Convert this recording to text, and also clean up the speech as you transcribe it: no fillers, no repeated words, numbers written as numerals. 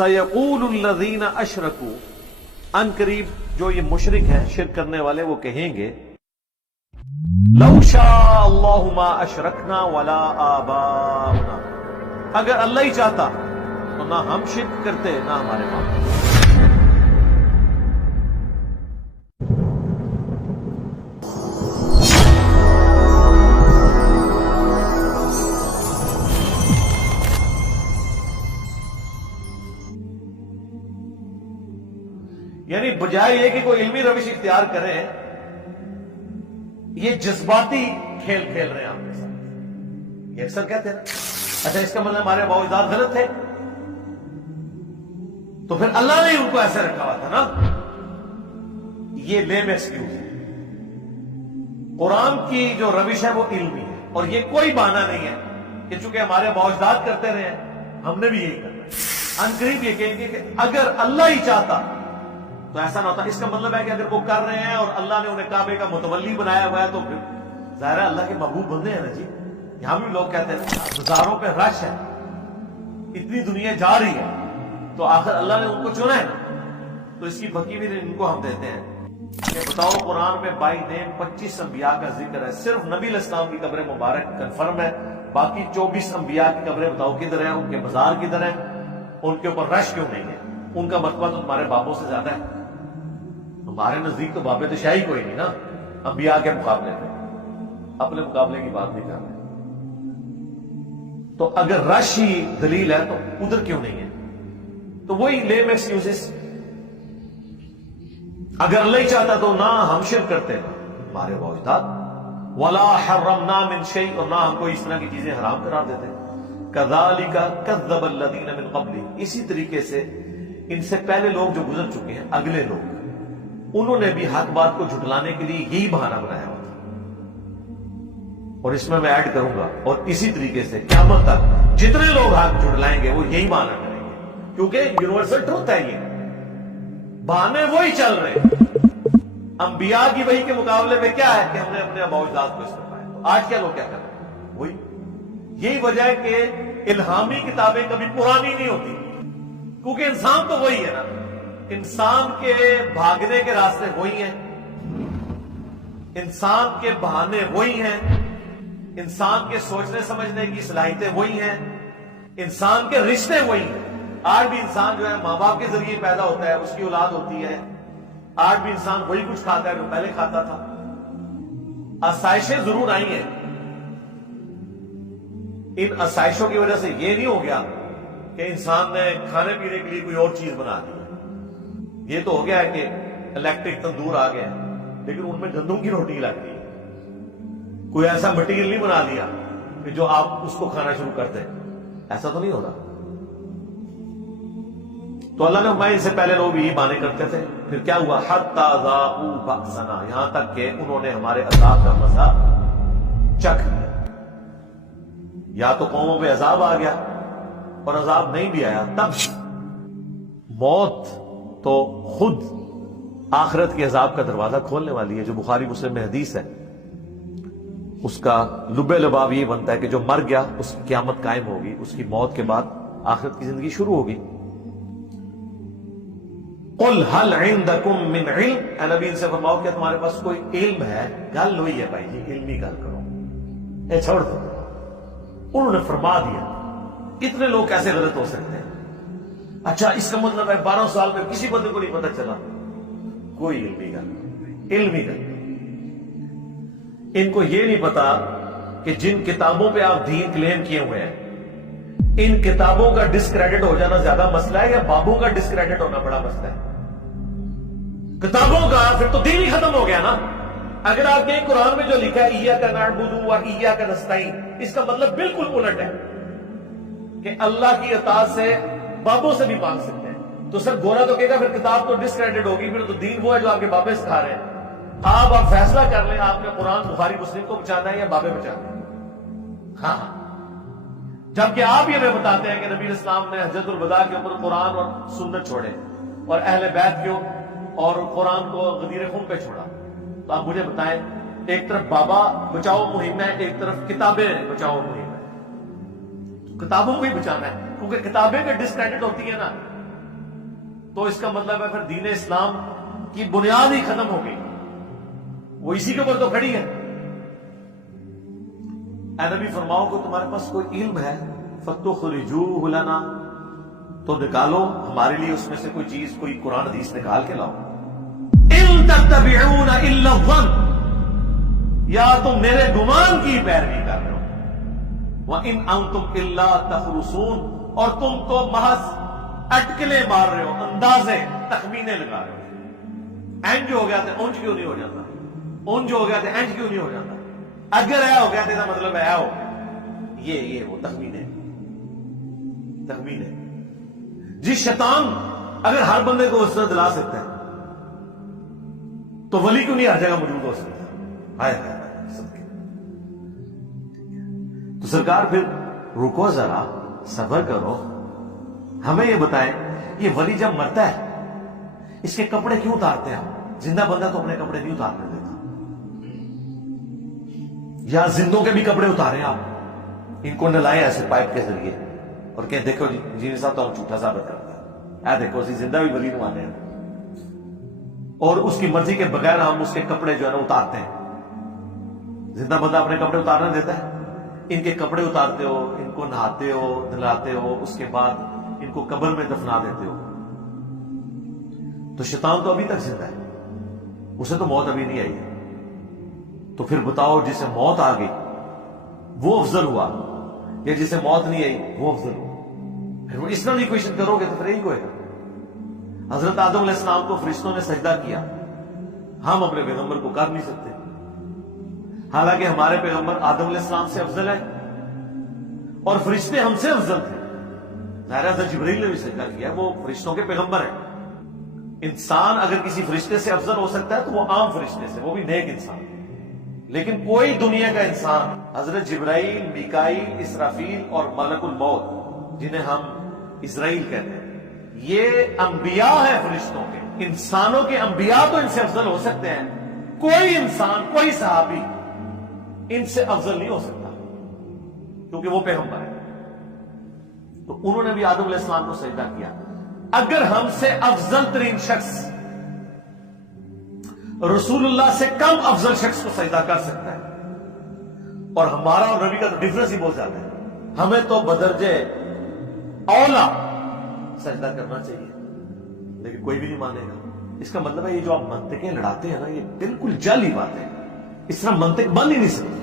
سَيَقُولُ الَّذِينَ أَشْرَكُوا، ان قریب جو یہ مشرک ہیں، شرک کرنے والے، وہ کہیں گے لَوْ شَاءَ اللَّهُ مَا أَشْرَكْنَا وَلَا آبَاؤُنَا، اگر اللہ ہی چاہتا تو نہ ہم شرک کرتے نہ ہمارے باپ۔ یعنی بجائے یہ کہ کوئی علمی روش اختیار کرے، یہ جذباتی کھیل کھیل رہے ہیں آپ کے ساتھ۔ یہ اکثر کہتے ہیں اچھا اس کا مطلب ہمارے اباء و اجداد غلط تھے، تو پھر اللہ نے ان کو ایسے رکھا ہوا تھا نا۔ یہ لیم ایکسکیوز ہے۔ قرآن کی جو روش ہے وہ علمی ہے، اور یہ کوئی بہانہ نہیں ہے کہ چونکہ ہمارے اباء و اجداد کرتے رہے ہیں ہم نے بھی یہی کرنا ہے۔ ان قریب یہ کہیں گے کہ اگر اللہ ہی چاہتا تو ایسا نہ ہوتا۔ اس کا مطلب ہے کہ اگر وہ کر رہے ہیں اور اللہ نے انہیں کعبے کا متولی بنایا ہوا ہے تو پھر ظاہر ہے اللہ کے محبوب بندے ہیں نا جی۔ یہاں بھی لوگ کہتے ہیں بازاروں پہ رش ہے، اتنی دنیا جا رہی ہے، تو آخر اللہ نے ان کو چنا ہے نا۔ تو اس کی بکی بھی ان کو ہم دیتے ہیں کہ بتاؤ قرآن میں بائی نیم 25 انبیاء کا ذکر ہے، صرف نبی علیہ السلام کی قبر مبارک کنفرم ہے، باقی 24 انبیاء کی قبریں بتاؤ کدھر ہیں، ان کے مزار کدھر ہیں، ان کے اوپر رش کیوں نہیں ہے؟ ان کا مرتبہ تو تمہارے باپوں سے زیادہ ہے۔ ہمارے نزدیک تو بابے تو شاہی کوئی نہیں نا انبیاء کے مقابلے میں، اپنے مقابلے کی بات نہیں کر رہے۔ تو اگر رش ہی دلیل ہے تو ادھر کیوں نہیں ہے؟ تو وہی لیم ایکسکیوزز۔ اگر اللہ ہی چاہتا تو نہ ہم شرک کرتے نا ہمارے اباء و اجداد، ولا حرمنا من شیء، اور نہ ہم کو اس طرح کی چیزیں حرام قرار دیتے۔ کذالک کذب الذین من قبل، اسی طریقے سے ان سے پہلے لوگ جو گزر چکے ہیں، اگلے لوگ، انہوں نے بھی حق بات کو جھٹلانے کے لیے یہی بہانہ بنایا ہوا تھا۔ اور اس میں ایڈ کروں گا، اور اسی طریقے سے قیامت تک جتنے لوگ حق جھٹلائیں گے وہ یہی بہانہ کریں گے، کیونکہ یونیورسل ٹروتھ ہے یہ۔ بہانے وہی چل رہے ہیں۔ انبیاء کی وحی کے مقابلے میں کیا ہے کہ ہم نے اپنے اباء و اجداد کو اس میں پایا۔ تو آج کیا لوگ کیا کر رہے ہیں؟ وہی۔ یہی وجہ ہے کہ الہامی کتابیں کبھی پرانی نہیں ہوتی، کیونکہ انسان تو وہی ہے نا۔ انسان کے بھاگنے کے راستے وہی ہیں، انسان کے بہانے وہی ہیں، انسان کے سوچنے سمجھنے کی صلاحیتیں وہی ہیں، انسان کے رشتے وہی ہیں۔ آج بھی انسان جو ہے ماں باپ کے ذریعے پیدا ہوتا ہے، اس کی اولاد ہوتی ہے۔ آج بھی انسان وہی کچھ کھاتا ہے جو پہلے کھاتا تھا۔ آسائشیں ضرور آئی ہیں، ان آسائشوں کی وجہ سے یہ نہیں ہو گیا کہ انسان نے کھانے پینے کے لیے کوئی اور چیز بنا دی۔ یہ تو ہو گیا ہے کہ الیکٹرک تندور آ گیا، لیکن ان میں گندم کی روٹی لگتی ہے۔ کوئی ایسا مٹیریل نہیں بنا دیا کہ جو آپ اس کو کھانا شروع کر دیں، ایسا تو نہیں ہو رہا۔ تو اللہ نے ہمارے سے پہلے لوگ یہی بانے کرتے تھے۔ پھر کیا ہوا؟ حتی ذاقوا بأسنا، یہاں تک کہ انہوں نے ہمارے عذاب کا مزہ چکھ لیا۔ یا تو قوموں پہ عذاب آ گیا، اور عذاب نہیں بھی آیا تب موت تو خود آخرت کے عذاب کا دروازہ کھولنے والی ہے، جو بخاری مسلم میں حدیث ہے۔ اس کا لب لباب یہ بنتا ہے کہ جو مر گیا اس کی قیامت قائم ہوگی، اس کی موت کے بعد آخرت کی زندگی شروع ہوگی۔ قل هل عندكم من علم، اے نبی ان سے فرماؤ کہ تمہارے پاس کوئی علم ہے؟ گل ہوئی ہے بھائی جی، علمی گل کرو، اے چھوڑ دو۔ انہوں نے فرما دیا۔ اتنے لوگ کیسے غلط ہو سکتے ہیں؟ اچھا اس کا مطلب ہے 12 سال میں کسی بندے کو نہیں پتا چلا؟ کوئی علمی گل، علمی گل۔ ان کو یہ نہیں پتا کہ جن کتابوں پہ آپ دین کلیم کیے ہوئے ہیں، ان کتابوں کا ڈسکریڈٹ ہو جانا زیادہ مسئلہ ہے یا بابوں کا ڈسکریڈٹ ہونا بڑا مسئلہ ہے؟ کتابوں کا، پھر تو دین ہی ختم ہو گیا نا۔ اگر آپ کے قرآن میں جو لکھا ہے ایاک نعبد و ایاک نستعین، اس کا مطلب بالکل الٹ ہے کہ اللہ کی اطاعت سے بابوں سے بھی مانگ سکتے ہیں۔ تو سر گورا تو کہے گا پھر کتاب تو ڈسکریڈٹ ہوگی، پھر تو دین وہ ہے جو آپ کے بابے سکھا رہے ہیں۔ آپ فیصلہ کر لیں، آپ نے قرآن بخاری مسلم کو بچانا ہے یا بابے بچانا ہے؟ ہاں، جبکہ آپ یہ ہمیں بتاتے ہیں کہ نبی اسلام نے حجۃ الوداع کے اوپر قرآن اور سنت چھوڑے، اور اہل بیت کو اور قرآن کو غدیر خون پہ چھوڑا۔ تو آپ مجھے بتائیں، ایک طرف بابا بچاؤ مہم ہے، ایک طرف کتابیں بچاؤ مہم ہے۔ کتابوں کو ہی بچانا ہے، کیونکہ کتابیں کا ڈسکریڈٹ ہوتی ہے نا تو اس کا مطلب ہے پھر دین اسلام کی بنیاد ہی ختم ہو گئی، وہ اسی کے اوپر تو کھڑی ہے۔ اے نبی فرماؤ کہ تمہارے پاس کوئی علم ہے فَتُخْرِجُوهُ لَنَا، تو نکالو ہمارے لیے اس میں سے کوئی چیز، کوئی قرآن حدیث نکال کے لاؤ۔ إِن تَتَّبِعُونَ إِلَّا الظَّنَّ، یا تم میرے گمان کی پیروی کر رہے ہو، وَإِنْ أَنْتُمْ إِلَّا تَخْرُصُونَ، اور تم تو محض اٹکلے مار رہے ہو، اندازے، تخمینے لگا رہے ہو۔ اینج ہو گیا تھا اونج کیوں نہیں ہو جاتا، اونج ہو گیا تھا اینج کیوں نہیں ہو جاتا، اگر اے ہو گیا تھا مطلب اے ہو گیا، یہ وہ تخمینے جی۔ شیطان اگر ہر بندے کو اس طرح دلا سکتا ہے تو ولی کیوں نہیں ہر جگہ موجود ہو سکتا؟ ہائے صدقے۔ تو سرکار پھر رکو ذرا، صبر کرو، ہمیں یہ بتائیں یہ ولی جب مرتا ہے اس کے کپڑے کیوں اتارتے ہیں؟ زندہ بندہ تو اپنے کپڑے نہیں اتارنے دیتا، یا زندوں کے بھی کپڑے اتارے آپ، ان کو نلائے ایسے پائپ کے ذریعے اور کہیں دیکھو جی صاحب تو ہم جھوٹا ثابت کرتا ہے، اے دیکھو اسی زندہ بھی ولی مانے ہیں، اور اس کی مرضی کے بغیر ہم اس کے کپڑے جو ہے نا اتارتے ہیں۔ زندہ بندہ اپنے کپڑے اتارنا دیتا ہے؟ ان کے کپڑے اتارتے ہو، ان کو نہاتے ہو، دھلاتے ہو، اس کے بعد ان کو قبر میں دفنا دیتے ہو۔ تو شیطان تو ابھی تک زندہ ہے، اسے تو موت ابھی نہیں آئی ہے، تو پھر بتاؤ جسے موت آ گئی وہ افضل ہوا یا جسے موت نہیں آئی وہ افضل ہوا؟ پھر وہ اس طرح ایکویشن کرو گے تو پھر یہی کوئی گا۔ حضرت آدم علیہ السلام کو فرشتوں نے سجدہ کیا، ہم اپنے پیغمبر کو کر نہیں سکتے، حالانکہ ہمارے پیغمبر آدم علیہ السلام سے افضل ہے اور فرشتے ہم سے افضل تھے۔ ظاہر حضرت جبرائیل نے بھی سجدہ کیا، وہ فرشتوں کے پیغمبر ہیں۔ انسان اگر کسی فرشتے سے افضل ہو سکتا ہے تو وہ عام فرشتے سے، وہ بھی نیک انسان، لیکن کوئی دنیا کا انسان حضرت جبرائیل، میکائیل، اسرافیل اور ملک الموت جنہیں ہم اسرائیل کہتے ہیں، یہ انبیاء ہیں فرشتوں کے، انسانوں کے انبیاء تو ان سے افضل ہو سکتے ہیں، کوئی انسان، کوئی صحابی ان سے افضل نہیں ہو سکتا کیونکہ وہ پیغمبر ہے۔ تو انہوں نے بھی آدم علیہ السلام کو سجدہ کیا۔ اگر ہم سے افضل ترین شخص رسول اللہ سے کم افضل شخص کو سجدہ کر سکتا ہے، اور ہمارا اور نبی کا تو ڈفرنس ہی بہت زیادہ ہے، ہمیں تو بدرجے اولا سجدہ کرنا چاہیے، لیکن کوئی بھی نہیں مانے گا۔ اس کا مطلب ہے یہ جو آپ منطقیں لڑاتے ہیں نا، یہ بالکل جعلی بات ہے، اس طرح منطق بن ہی نہیں سکتی۔